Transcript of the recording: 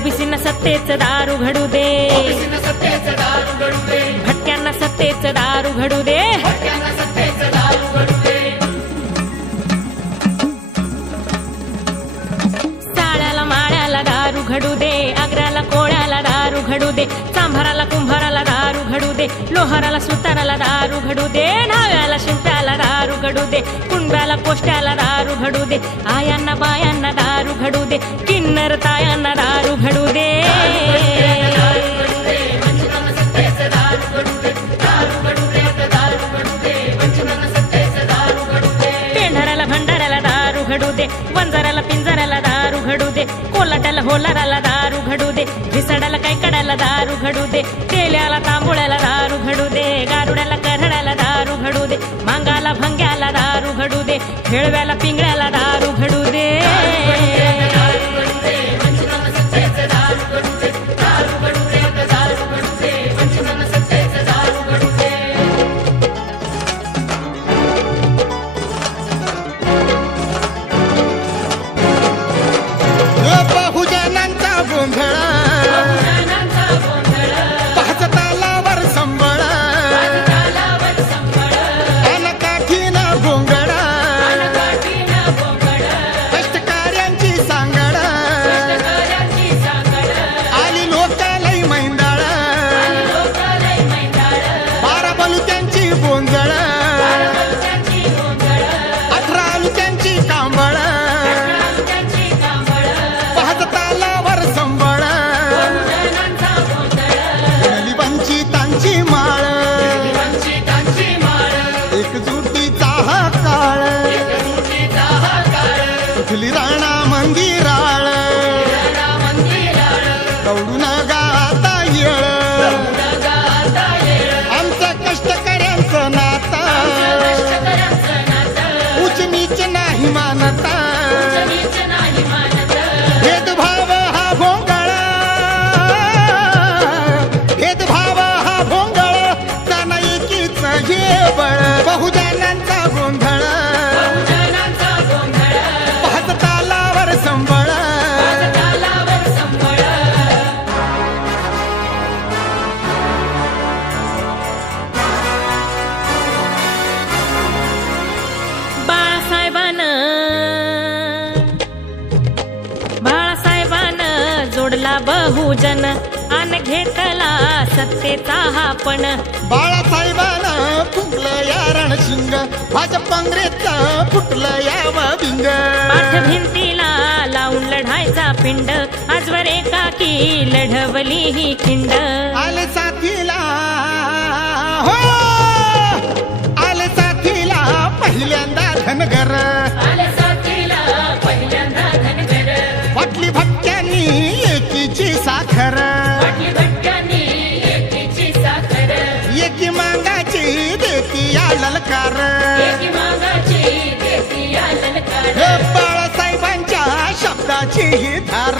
ओबीसींना सत्तेचं दारू घडू दे, भटक्यांना सत्तेचं दारू घडू दे, साळ्याला माळ्याला दारू घडू दे, आग्र्याला कोळ्याला दारू घडू दे, चांभाराला कुंभाराला दारू घडू दे, लोहाराला सुताराला दारू घडू दे, न्हाव्याला शिंप्याला दारू घडू दे, कुंड्याला कोष्ट्याला दारू घडू दे, आयांना बायांना दारू घडू दे, किन्नर तायांना दारू घडू दे, पेंढाऱ्याला भंडाऱ्याला दारू घडू दे, वंजाऱ्याला पिंजऱ्याला दारू घडू दे, कोलाट्याला होलाराला दारू घडू दे, भिसाड्याला कैकड्याला दारू घडू दे, तेल्याला तांबुळ्याला दारू घडू दे, गारुड्याला करड्याला दारू घडू दे, मांगाला भंग्याला दारू घडू दे, खेळव्याला पिंगळ्याला दारू घडू दे, राणा मंदिराळ दौडून गाता येळ, आमचं कष्टकऱ्यांचं नाता, उच्च नीच नाही मानता, भेदभाव हा भोंगळ, भेदभाव हा भोंगळ, त्यांना एकीच हे बळ, बहुजनांचा गोंधळ, जोडला बहुजन अन घेतला सत्तेचा हा पण, बाळासाहेबांना फुंकलं या रणशिंग, भाजप काँग्रेसचं फुटलं यावं भिंग, पाठभिंतीला लावून लढायचा पिंड, आजवर एकाकी लढवली ही खिंड, आले साथीला हो, आले साथीला पहिल्यांदा धनगर, वाटली भटक्यांनी एकीची साखर, एकी मांगाची देती या ललकार, बाळासाहेबांच्या शब्दाची ही धार,